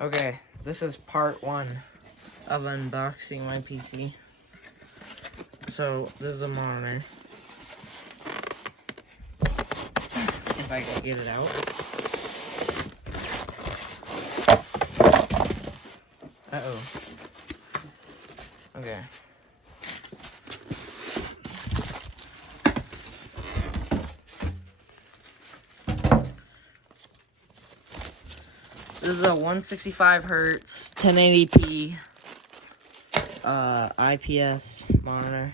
Okay, this is part 1 of unboxing my PC. So, this is the monitor. If I can get it out. Uh-oh. Okay. This is a 165 hertz 1080p IPS monitor.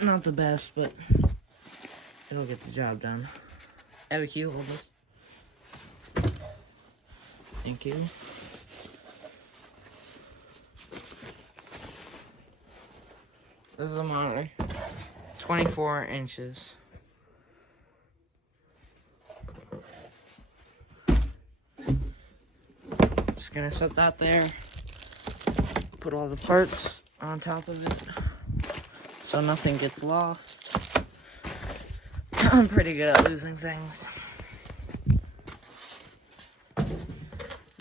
Not the best, but it'll get the job done. EQ, hold this. Thank you. This is a monitor. 24 inches. Just gonna set that there. Put all the parts on top of it so nothing gets lost. I'm pretty good at losing things.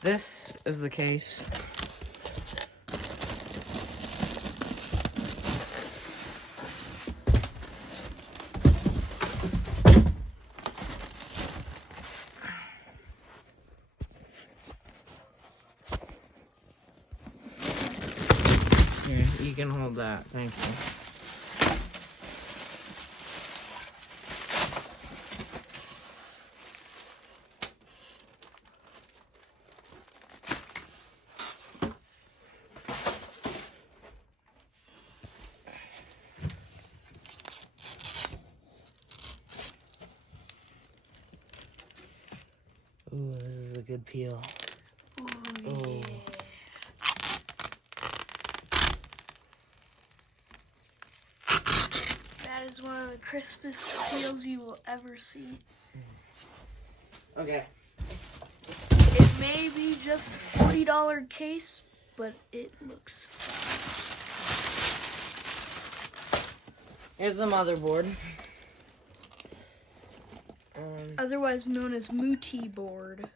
This is the case. Here, you can hold that. Thank you. Ooh, this is a good peel. Ooh. Yeah. That is one of the crispest peels you will ever see. Okay. It may be just a $40 case, but it looks. Here's the motherboard. Otherwise known as Muti board.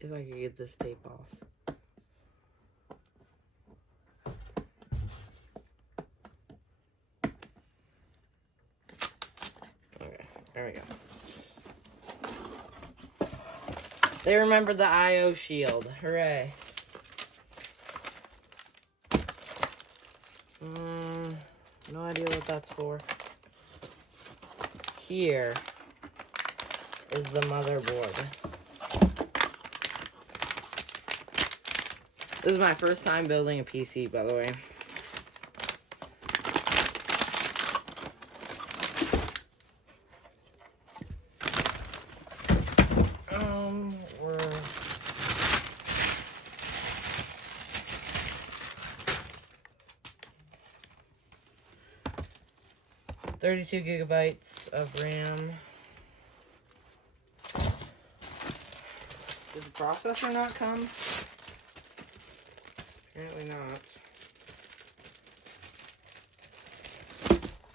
If I could get this tape off. Okay, there we go. They remembered the I/O shield. Hooray. No idea what that's for. Here is the motherboard. This is my first time building a PC, by the way. We're 32 gigabytes of RAM. Does the processor not come? Apparently not.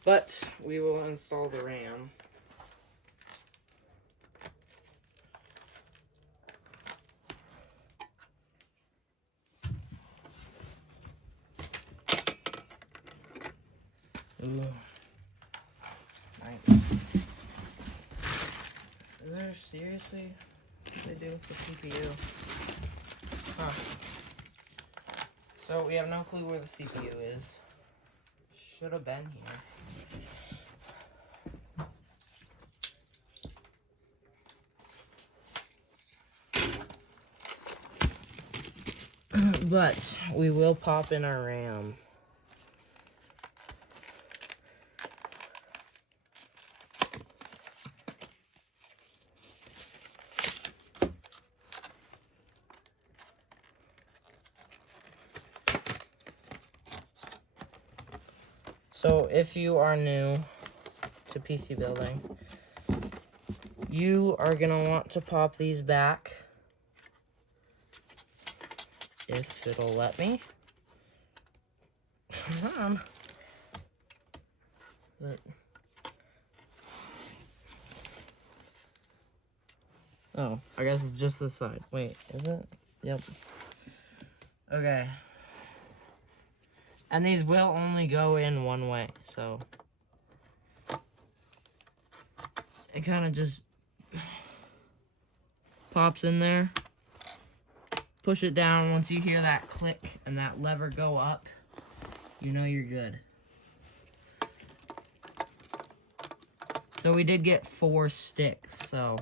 But we will install the RAM. Ooh. Nice. Is there seriously what they do with the CPU? Huh. So we have no clue where the CPU is. Should have been here. But we will pop in our RAM. So if you are new to PC building, you are going to want to pop these back, if it'll let me. Come on. Oh, I guess it's just this side. Wait, is it? Yep. Okay. And these will only go in one way, so it kind of just pops in there. Push it down. Once you hear that click and that lever go up, you know you're good. So we did get 4 sticks, so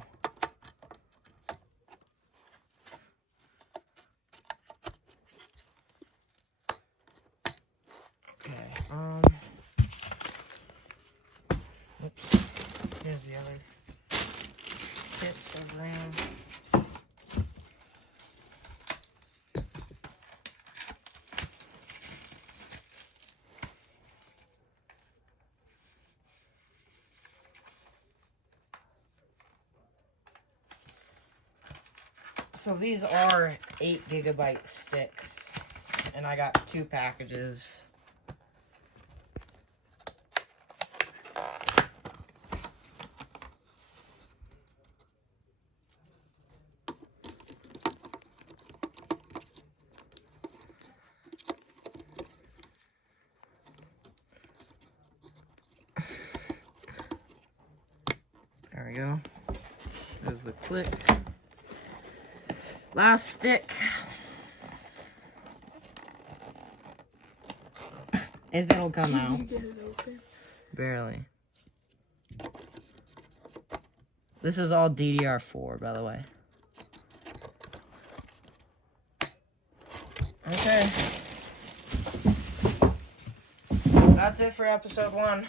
okay. Oops. Here's the other tips I ran. So these are 8 gigabyte sticks, and I got 2 packages. There we go. There's the click. Last stick. If it'll come out. Can you get it open? Barely. This is all DDR4, by the way. Okay. That's it for episode 1.